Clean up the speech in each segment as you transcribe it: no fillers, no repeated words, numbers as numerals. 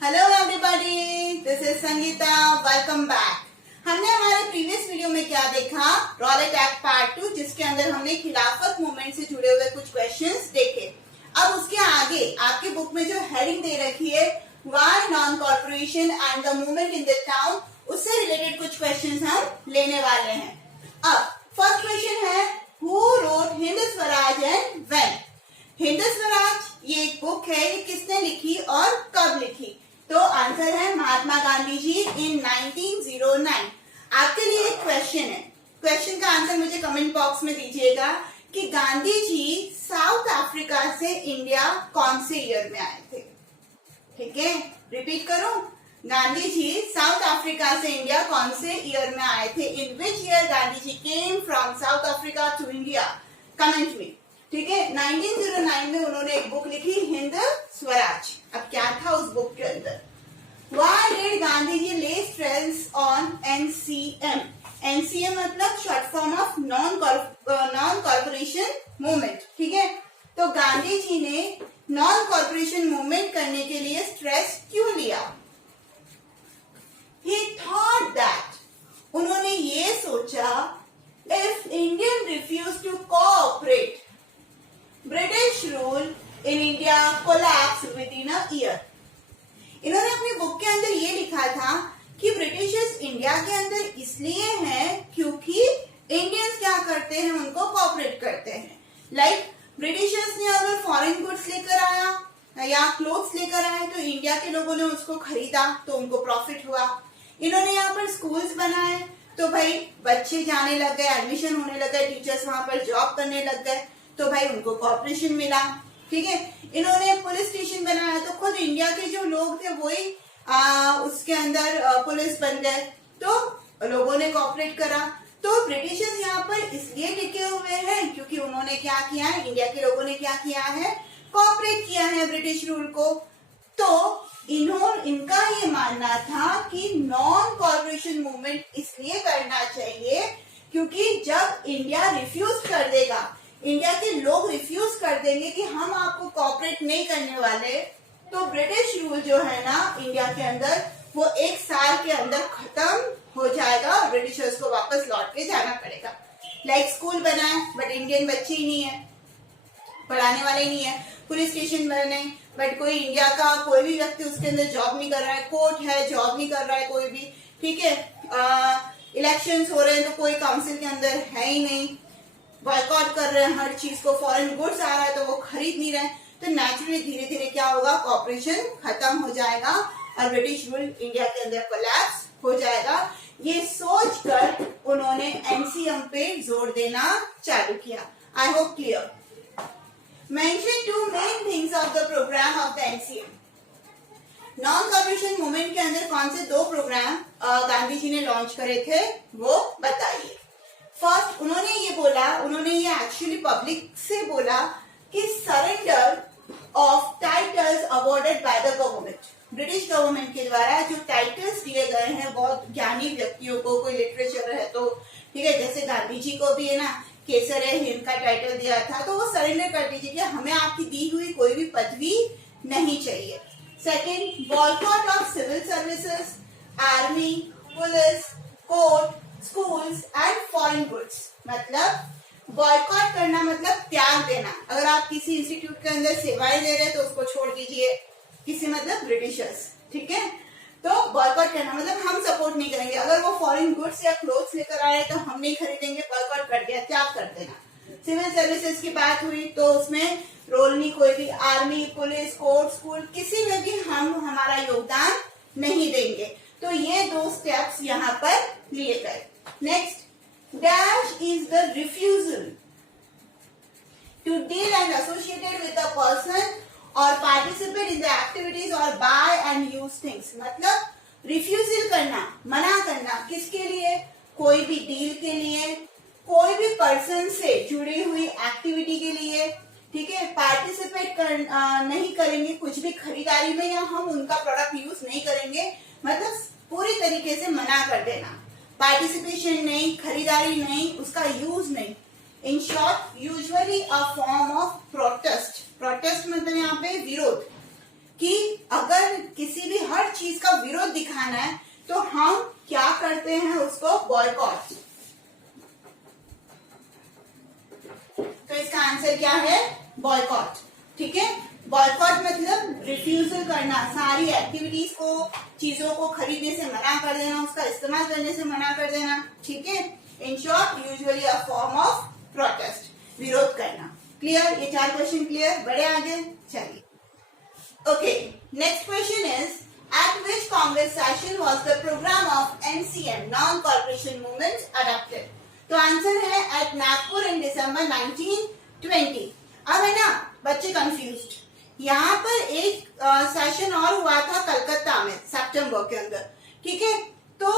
Hello everybody, this is Sangeeta. Welcome back. हमने हमारे previous video में क्या देखा, रॉलेट एक्ट पार्ट 2, जिसके अंदर हमने खिलाफत मूवमेंट से जुड़े हुए कुछ क्वेश्चंस देखे। अब उसके आगे आपकी बुक में जो हेडिंग दे रखी है why non corporation and the movement in the town, उससे रिलेटेड कुछ क्वेश्चंस हम लेने वाले हैं। अब फर्स्ट क्वेश्चन है, who wrote Hind Swaraj and when? Hind Swaraj ये एक बुक है, ये किसने लिखी और कब लिखी? तो आंसर है महात्मा गांधी जी इन 1909। आपके लिए एक क्वेश्चन है, क्वेश्चन का आंसर मुझे कमेंट बॉक्स में दीजिएगा कि गांधी जी साउथ अफ्रीका से इंडिया कौन से ईयर में आए थे। ठीक है, रिपीट करूं, गांधी जी साउथ अफ्रीका से इंडिया कौन से ईयर में आए थे? In which year Gandhi ji came from South Africa to India? Comment में। ठीक है, 1909 में उन्होंने एक बुक लिखी, हिंद स्वराज। अब क्या था उस बुक के अंदर? Why did Gandhi ji lay stress on NCM? NCM मतलब short form of non corporation movement. ठीक है, तो गांधी जी ने नॉन कॉर्पोरेशन मूवमेंट करने के लिए स्ट्रेस क्यों लिया? He thought that, उन्होंने ये सोचा, if Indian refused to cooperate, British rule in India collapse with in a year. इन्होंने अपनी बुक के अंदर ये लिखा था कि ब्रिटिशर्स इंडिया के अंदर इसलिए हैं क्योंकि इंडियंस क्या करते हैं, उनको कोऑपरेट करते हैं। लाइक ब्रिटिशर्स ने अगर फॉरेन गुड्स लेकर आया या क्लोथ्स लेकर आए तो इंडिया के लोगों ने उसको खरीदा तो उनको प्रॉफिट हुआ। इन्होंने यहाँ पर स्कूल्स बनाए तो भाई बच्चे जाने लग गए, एडमिशन होने लग गए, टीचर्स वहां पर जॉब करने लग गए तो भाई उनको कॉर्पोरेशन मिला। ठीक है, इन्होंने पुलिस स्टेशन बनाया तो खुद इंडिया के जो लोग थे वही उसके अंदर पुलिस बन गए, तो लोगों ने कॉर्पोरेट करा। तो ब्रिटिशर्स यहाँ पर इसलिए टिके हुए हैं क्योंकि उन्होंने क्या किया है, इंडिया के लोगों ने क्या किया है, कॉर्पोरेट किया है ब्रिटिश रूल को। तो इनका ये मानना था कि नॉन कॉर्पोरेशन मूवमेंट इसलिए करना चाहिए क्योंकि जब इंडिया रिफ्यूज कर देगा, इंडिया के लोग रिफ्यूज कर देंगे कि हम आपको कॉपरेट नहीं करने वाले, तो ब्रिटिश रूल जो है ना इंडिया के अंदर, वो एक साल के अंदर खत्म हो जाएगा और ब्रिटिशर्स को वापस लौट के जाना पड़ेगा। लाइक स्कूल बनाए बट इंडियन बच्चे ही नहीं है, पढ़ाने वाले नहीं है, पुलिस स्टेशन बने बट कोई इंडिया का कोई भी व्यक्ति उसके अंदर जॉब नहीं कर रहा है, कोर्ट है जॉब नहीं कर रहा है कोई भी। ठीक है, इलेक्शंस हो रहे हैं तो कोई काउंसिल के अंदर है ही नहीं, बॉयकॉट कर रहे हैं हर चीज को, फॉरेन गुड्स आ रहा है तो वो खरीद नहीं रहे, तो नेचुरली धीरे धीरे क्या होगा, कॉर्पोरेशन खत्म हो जाएगा और ब्रिटिश रूल इंडिया के अंदर कोलैप्स हो जाएगा। ये सोचकर उन्होंने एनसीएम पे जोर देना चालू किया। I hope clear. Mention two main things of the programme of the NCM. Non corporation movement के अंदर कौन से दो प्रोग्राम गांधी जी ने लॉन्च करे थे वो बताइए। फर्स्ट उन्होंने ये बोला, उन्होंने ये एक्चुअली पब्लिक से बोला कि surrender of titles awarded by the government. British government के द्वारा जो टाइटल्स दिए गए हैं बहुत ज्ञानी व्यक्तियों को, कोई लिटरेचर है तो ठीक है, जैसे गांधी जी को भी है ना केसर हिंद का टाइटल दिया था, तो वो सरेंडर कर दीजिए कि हमें आपकी दी हुई कोई भी पदवी नहीं चाहिए। Second, boycott of civil services, army, police, court, schools and foreign goods. मतलब बॉयकॉट करना मतलब त्याग देना। अगर आप किसी इंस्टीट्यूट के अंदर सेवाएं दे रहे हैं तो उसको छोड़ दीजिए, किसी मतलब ब्रिटिशर्स। ठीक है, तो बॉयकॉट करना मतलब हम सपोर्ट नहीं करेंगे, अगर वो फॉरेन गुड्स या क्लोथ्स लेकर आए तो हम नहीं खरीदेंगे, बॉयकॉट कर दिया, त्याग कर देना। सिविल सर्विसेज की बात हुई तो उसमें रोल नहीं कोई भी, आर्मी, पुलिस, कोर्ट, स्कूल, किसी में भी हम हमारा योगदान नहीं देंगे। तो ये दो स्टेप्स यहाँ पर लिए गए। Next, dash is the refusal to deal and associated with a person or participate in the activities or buy and use things। मतलब रिफ्यूजल करना, मना करना, किसके लिए, कोई भी डील के लिए, कोई भी पर्सन से जुड़ी हुई एक्टिविटी के लिए। ठीक है, पार्टिसिपेट नहीं करेंगे कुछ भी खरीदारी में या हम उनका प्रोडक्ट यूज नहीं करेंगे, मतलब पूरी तरीके से मना कर देना। पार्टिसिपेशन नहीं, खरीदारी नहीं, उसका यूज नहीं। In short usually a form of protest. Protest मतलब यहाँ पे विरोध, कि अगर किसी भी हर विरोध दिखाना है तो हम क्या करते हैं, उसको बॉयकॉट। तो इसका आंसर क्या है, बॉयकॉट। ठीक है, बॉयकॉट मतलब रिफ्यूजल करना, सारी एक्टिविटीज को, चीजों को खरीदने से मना कर देना, उसका इस्तेमाल करने से मना कर देना। ठीक है, in short usually a form of protest, विरोध करना। क्लियर, ये 4 क्वेश्चन क्लियर। बढ़े आगे, चलिए। Okay, next question is at which Congress session was the programme of NCM non corporation movement adopted. तो आंसर है एट नागपुर इन दिसंबर 1920। अब है ना बच्चे कंफ्यूज्ड, यहाँ पर एक सेशन और हुआ था कलकत्ता में सितंबर के अंदर। ठीक है, तो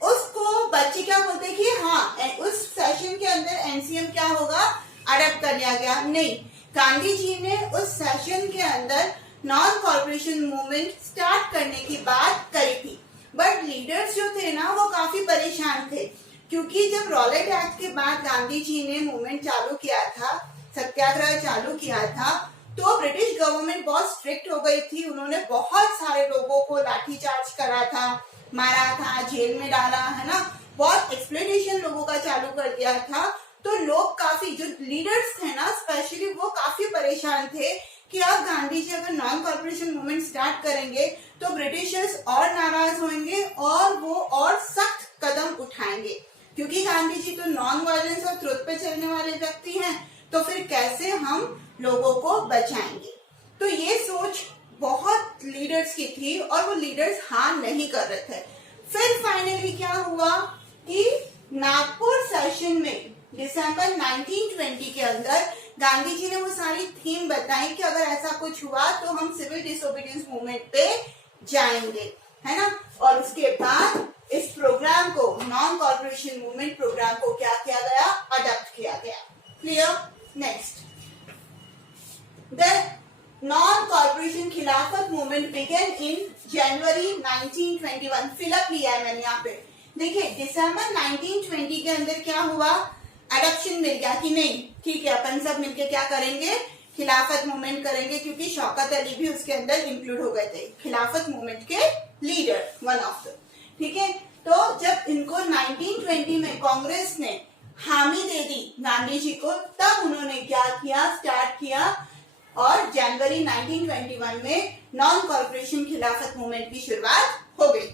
उसको बच्चे क्या बोलते हैं कि हाँ उस सेशन के अंदर NCM क्या होगा, अडॉप्ट कर लिया गया। नहीं, गांधी जी ने उस सेशन के अंदर नॉन कॉर्पोरेशन मूवमेंट स्टार्ट करने की बात करी थी, बट लीडर्स जो थे ना वो काफी परेशान थे, क्योंकि जब रॉलेट एक्ट के बाद गांधी जी ने मूवमेंट चालू किया था, सत्याग्रह चालू किया था, तो ब्रिटिश गवर्नमेंट बहुत स्ट्रिक्ट हो गई थी। उन्होंने बहुत सारे लोगों को लाठीचार्ज करा था, मारा था, जेल में डाला, है ना, बहुत एक्सप्लॉइटेशन लोगों का चालू कर दिया था। तो लोग काफी, जो लीडर्स थे ना स्पेशली, वो काफी परेशान थे कि अब गांधी जी अगर नॉन कॉर्पोरेशन मूवमेंट स्टार्ट करेंगे तो ब्रिटिशर्स और नाराज होंगे और वो और सख्त कदम उठाएंगे, क्योंकि गांधी जी तो नॉन वायलेंस और ट्रुथ पे चलने वाले व्यक्ति हैं, तो फिर कैसे हम लोगों को बचाएंगे। तो ये सोच बहुत लीडर्स की थी और वो लीडर्स हाँ नहीं कर रहे थे। फिर फाइनली क्या हुआ कि नागपुर सेशन में दिसंबर 1920 के अंदर गांधी जी ने वो सारी थीम बताई कि अगर ऐसा कुछ हुआ तो हम सिविल डिसोबीडियंस मूवमेंट पे जाएंगे, है ना। और उसके बाद इस प्रोग्राम को, नॉन कॉर्पोरेशन मूवमेंट प्रोग्राम को क्या किया गया, अडॉप्ट किया गया। Clear. Next, the non corporation खिलाफत मूवमेंट बिगन इन जनवरी 1921। फिलअप लिया है मैंने यहाँ पे। देखिए दिसंबर 1920 के अंदर क्या हुआ, अडॉप्शन मिल गया कि नहीं, ठीक है अपन सब मिलके क्या करेंगे, खिलाफत मूवमेंट करेंगे, क्योंकि शौकत अली भी उसके अंदर इंक्लूड हो गए थे, खिलाफत मूवमेंट के लीडर, वन ऑफ द। ठीक है, तो जब इनको 1920 में कांग्रेस ने हामी दे दी गांधी जी को, तब उन्होंने क्या किया, स्टार्ट किया, और जनवरी 1921 में नॉन कॉर्पोरेशन खिलाफत मूवमेंट की शुरुआत हो गई।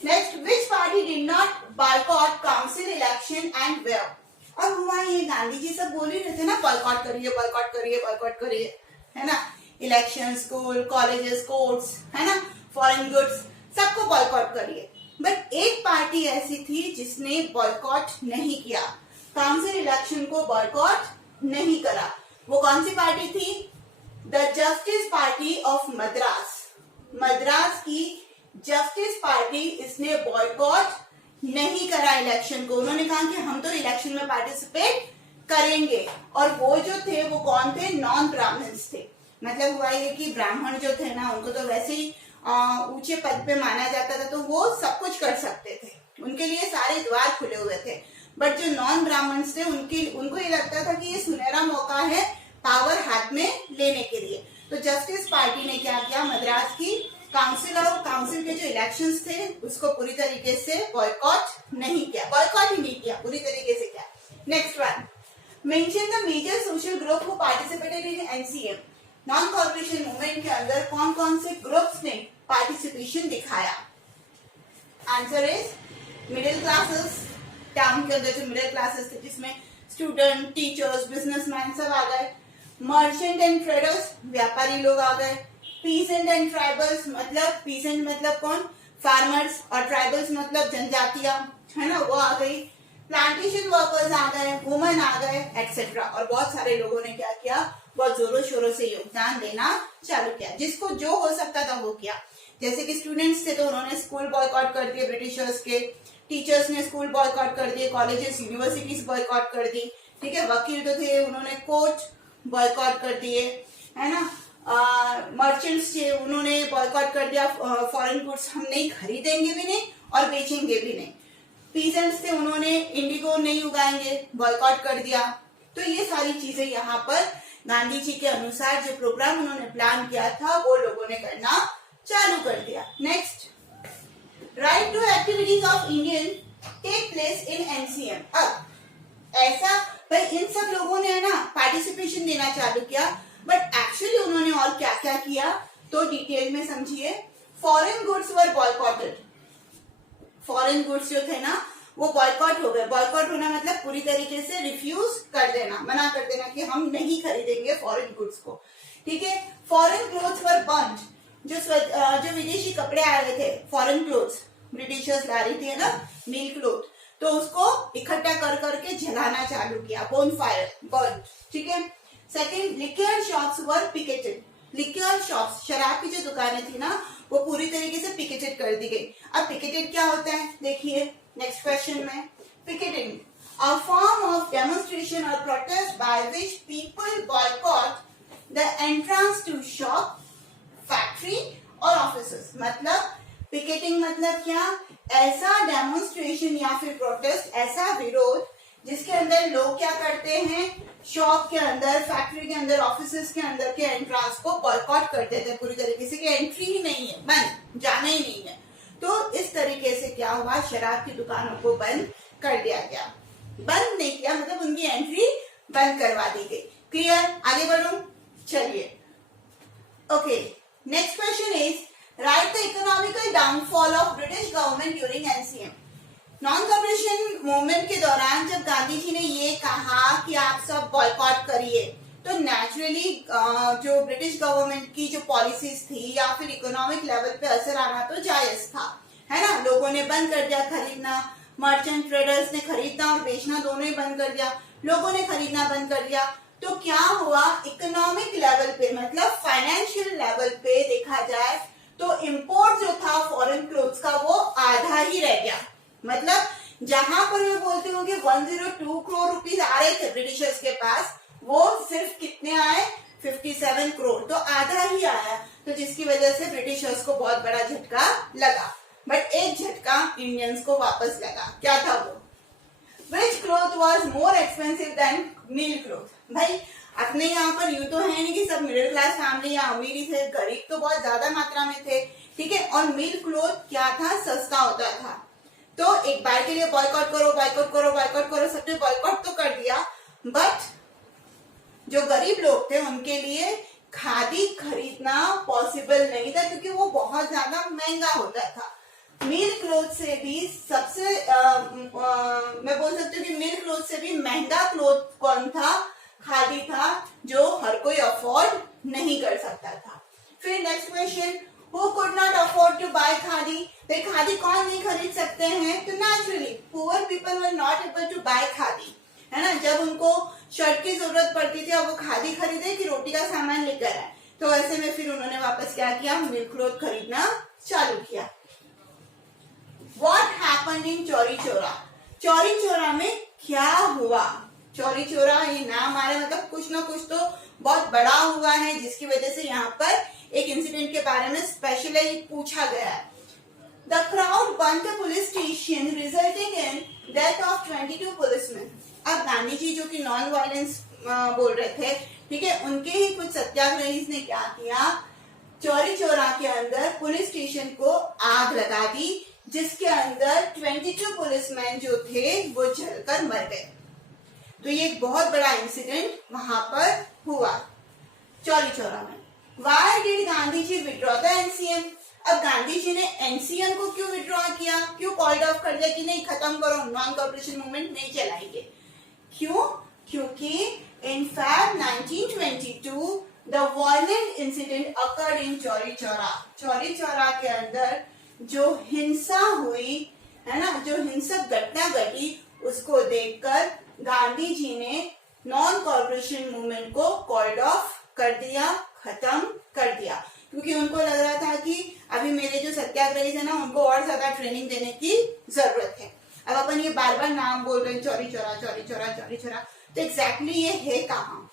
Next, which party did not boycott council election and where. अब हुआ ये, गांधी जी सब बोल ही रहे थे ना, बॉयकॉट करिए, बॉयकॉट करिए, बॉयकॉट करिए, है ना, इलेक्शन, स्कूल, कॉलेजेस, कोर्ट्स, है ना, फॉरेन गुड्स, सबको बॉयकॉट करिए। बट एक पार्टी ऐसी थी जिसने बॉयकॉट नहीं किया, काउंसिल इलेक्शन को बॉयकॉट नहीं करा। वो कौन सी पार्टी थी, the justice party of Madras. Madras की जस्टिस पार्टी, इसने बॉयकॉट नहीं करा इलेक्शन को। उन्होंने कहा कि हम तो इलेक्शन में पार्टिसिपेट करेंगे, और वो जो थे वो कौन थे, नॉन ब्राह्मण्स थे। मतलब हुआ ये कि ब्राह्मण जो थे ना, उनको तो वैसे ही ऊंचे पद पे माना जाता था, तो वो सब कुछ कर सकते थे, उनके लिए सारे द्वार खुले हुए थे। बट जो नॉन ब्राह्मण्स थे उनको ये लगता था कि ये सुनहरा मौका है पावर हाथ में लेने के लिए। तो जस्टिस पार्टी ने क्या किया, मद्रास की काउंसिल और काउंसिल के जो इलेक्शंस थे उसको पूरी तरीके से बॉयकॉट नहीं किया, बॉयकॉट ही नहीं किया, पूरी तरीके से किया। Next one, mention the major social group who participated in NCM। Non corporation movement के अंदर कौन कौन से ग्रुप्स ने पार्टिसिपेशन दिखाया। Answer is middle classes. Town के अंदर जो मिडिल क्लासेस थे, जिसमें स्टूडेंट, टीचर्स, बिजनेसमैन सब आ गए। मर्चेंट एंड ट्रेडर्स, व्यापारी लोग आ गए। पीसेंट एंड ट्राइबल्स, मतलब पीसेंट मतलब कौन, फार्मर्स, और ट्राइबल्स मतलब जनजातियां, है ना, वो आ गई। प्लांटेशन वर्कर्स आ गए, वुमेन आ गए, एक्सेट्रा। और बहुत सारे लोगों ने क्या किया, बहुत जोरों शोरों से योगदान देना चालू किया, जिसको जो हो सकता था वो किया। जैसे कि स्टूडेंट्स थे तो उन्होंने स्कूल बॉयकॉट कर दिए ब्रिटिशर्स के, टीचर्स ने स्कूल बॉयकॉट कर दिए, कॉलेजेस, यूनिवर्सिटीज बॉयकॉट कर दी, ठीक है। वकील तो थे, उन्होंने कोर्ट बॉयकॉट कर दिए, है ना। मर्चेंट्स थे, उन्होंने बॉयकॉट कर दिया, फॉरेन गुड्स हम नहीं खरीदेंगे भी नहीं और बेचेंगे भी नहीं। पीजेंट्स थे, उन्होंने इंडिगो नहीं उगाएंगे, बॉयकॉट कर दिया। तो ये सारी चीजें यहाँ पर गांधी जी के अनुसार जो प्रोग्राम उन्होंने प्लान किया था वो लोगों ने करना चालू कर दिया। Next, write two activities of Indian take place in NCM. अब ऐसा भाई इन सब लोगों ने है ना पार्टिसिपेशन देना चालू किया, बट एक्चुअली उन्होंने और क्या क्या किया तो डिटेल में समझिए। Foreign goods were boycotted. Foreign goods जो थे ना वो बॉयकॉट हो गए। बॉयकॉट होना मतलब पूरी तरीके से रिफ्यूज कर देना, मना कर देना कि हम नहीं खरीदेंगे फॉरेन गुड्स को, ठीक है। फॉरेन क्लोथ्स वर बर्न्ड। जो विदेशी कपड़े आ रहे थे, फॉरेन क्लोथ्स ब्रिटिशर्स ला रही थी ना मील क्लोथ, तो उसको इकट्ठा कर करके जलाना चालू किया, बोन फायर, बर्न, ठीक है। सेकेंड, लिक्वर शॉप्स वर पिकेटेड। लिक्वर शॉप्स, शराब की जो दुकानें थी ना वो पूरी तरीके से पिकेटेड कर दी गई। अब पिकेटेड क्या होता है देखिए नेक्स्ट क्वेश्चन में। Picketing, a form of demonstration और protest by which people boycott the entrance to shop, factory और ऑफिसेस। मतलब पिकेटिंग मतलब क्या, ऐसा डेमोन्स्ट्रेशन या फिर प्रोटेस्ट, ऐसा विरोध जिसके अंदर लोग क्या करते हैं, शॉप के अंदर, फैक्ट्री के अंदर, ऑफिसेस के अंदर के एंट्रेंस को बॉयकॉट कर देते हैं पूरी तरीके से कि एंट्री ही नहीं है, बंद, जाना ही नहीं है। तो इस तरीके से क्या हुआ, शराब की दुकानों को बंद कर दिया गया। बंद नहीं किया मतलब उनकी एंट्री बंद करवा दी गई। क्लियर, आगे बढ़ूं, चलिए। Okay, next question is right the economical downfall of British government during NCM. Non corporation movement के दौरान जब गांधी जी ने ये कहा कि आप सब बॉयकॉट करिए, तो नेचुरली जो ब्रिटिश गवर्नमेंट की जो पॉलिसीज थी या फिर इकोनॉमिक लेवल पे असर आना तो जायज था, है ना। लोगों ने बंद कर दिया खरीदना, मर्चेंट ट्रेडर्स ने खरीदना और बेचना दोनों ही बंद कर दिया, लोगों ने खरीदना बंद कर दिया। तो क्या हुआ, इकोनॉमिक लेवल पे मतलब फाइनेंशियल लेवल पे देखा जाए तो इम्पोर्ट जो था फॉरेन क्लोथ्स का वो आधा ही रह गया। मतलब जहां पर मैं बोलती हूँ कि 102 करोड़ रुपीस आ रहे थे ब्रिटिशर्स के पास, वो सिर्फ कितने आए, 57 करोड़, तो आधा ही आया। तो जिसकी वजह से ब्रिटिशर्स को बहुत बड़ा झटका लगा, बट एक झटका इंडियंस को वापस लगा। क्या था वो, which cloth was more expensive than mill cloth. भाई अपने यहाँ पर यूं तो है नहीं कि सब मिडिल क्लास फैमिली या अमीरी थे, गरीब तो बहुत ज्यादा मात्रा में थे, ठीक है। और मिल क्लॉथ क्या था, सस्ता होता था। तो एक बार के लिए बॉयकॉट करो, बॉयकॉट करो, बॉयकॉट करो, सबने बॉयकॉट तो कर दिया, बट जो गरीब लोग थे उनके लिए खादी खरीदना पॉसिबल नहीं था क्योंकि वो बहुत ज्यादा महंगा होता था। मिल क्लोथ से भी सबसे मैं बोल सकती हूँ कि मिल क्लोथ से भी महंगा क्लोथ कौन था, खादी था, जो हर कोई अफोर्ड नहीं कर सकता था। फिर next question, Who could not afford to buy khadi? तो खादी कौन नहीं खरीद सकते हैं, तो naturally poor people were not able to buy khadi, है ना। जब उनको शर्ट की जरूरत पड़ती थी अब वो खादी खरीदे कि रोटी का सामान लेकर आए, तो ऐसे में फिर उन्होंने वापस क्या किया, मिल क्लॉथ खरीदना चालू किया। What happened in Chauri Chaura? Chauri Chaura में क्या हुआ, चौरी चौरा ये नाम आ रहा है मतलब कुछ ना कुछ तो बहुत बड़ा हुआ है, जिसकी वजह से यहाँ पर एक इंसिडेंट के बारे में स्पेशली पूछा गया है। The crowd burned the police station, resulting in death of 22 policemen. अब गांधी जी जो कि नॉन वायलेंस बोल रहे थे, ठीक है, उनके ही कुछ सत्याग्रही ने क्या किया, चौरी चौरा के अंदर पुलिस स्टेशन को आग लगा दी, जिसके अंदर 22 पुलिसमैन जो थे वो जलकर मर गए। तो ये एक बहुत बड़ा इंसिडेंट वहां पर हुआ चौरी चौरा में। Why did Gandhi ji withdraw the NCM? अब गांधी जी ने एनसीएम को क्यों विड्रॉ किया, क्यों कॉल्ड ऑफ कर दिया कि नहीं खत्म करो, नॉन कॉर्पोरेशन मूवमेंट नहीं चलाएंगे? क्यों? क्योंकि in Feb 1922 the violent incident occurred in Chauri Chaura. Chauri Chaura के अंदर जो हिंसा हुई है ना, जो हिंसक घटना घटी, उसको देखकर गांधी जी ने नॉन कॉर्पोरेशन मूवमेंट को कॉल्ड ऑफ कर दिया, खत्म कर दिया, क्योंकि उनको लग रहा था कि अभी मेरे जो सत्याग्रही है ना उनको और ज्यादा ट्रेनिंग देने की जरूरत है। अब अपन ये बार बार नाम बोल रहे हैं चौरी चौरा, चौरी चौरा, चौरी चौरा, तो एग्जैक्टली ये है कहाँ,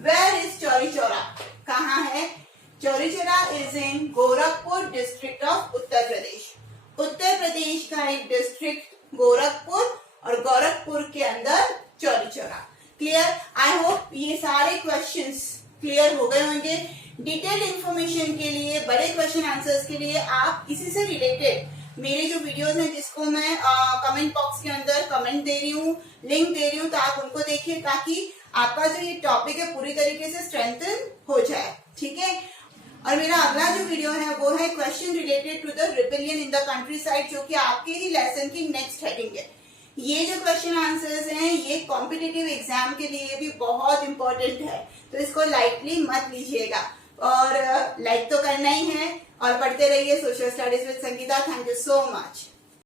वेयर इज चौरी चौरा, कहाँ है? Chauri Chaura is in Gorakhpur district of Uttar Pradesh. Uttar Pradesh का एक डिस्ट्रिक्ट गोरखपुर, और गोरखपुर के अंदर Chauri Chaura. Clear? I hope ये सारे क्वेश्चंस क्लियर हो गए होंगे। डिटेल इंफॉर्मेशन के लिए बड़े क्वेश्चन आंसर्स के लिए आप इसी से रिलेटेड मेरे जो वीडियोस हैं जिसको मैं कमेंट बॉक्स के अंदर कमेंट दे रही हूँ, लिंक दे रही हूँ, तो आप उनको देखिए ताकि आपका जो ये टॉपिक है पूरी तरीके से स्ट्रेंथन हो जाए, ठीक है। और मेरा अगला जो वीडियो है वो है question related to the rebellion in the countryside, जो कि आपके ही लेसन की नेक्स्ट हेडिंग है। ये जो क्वेश्चन आंसर्स हैं ये कॉम्पिटिटिव एग्जाम के लिए भी बहुत इंपॉर्टेंट है, तो इसको लाइटली मत लीजिएगा और लाइक तो करना ही है और पढ़ते रहिए social studies with Sangeeta. Thank you so much.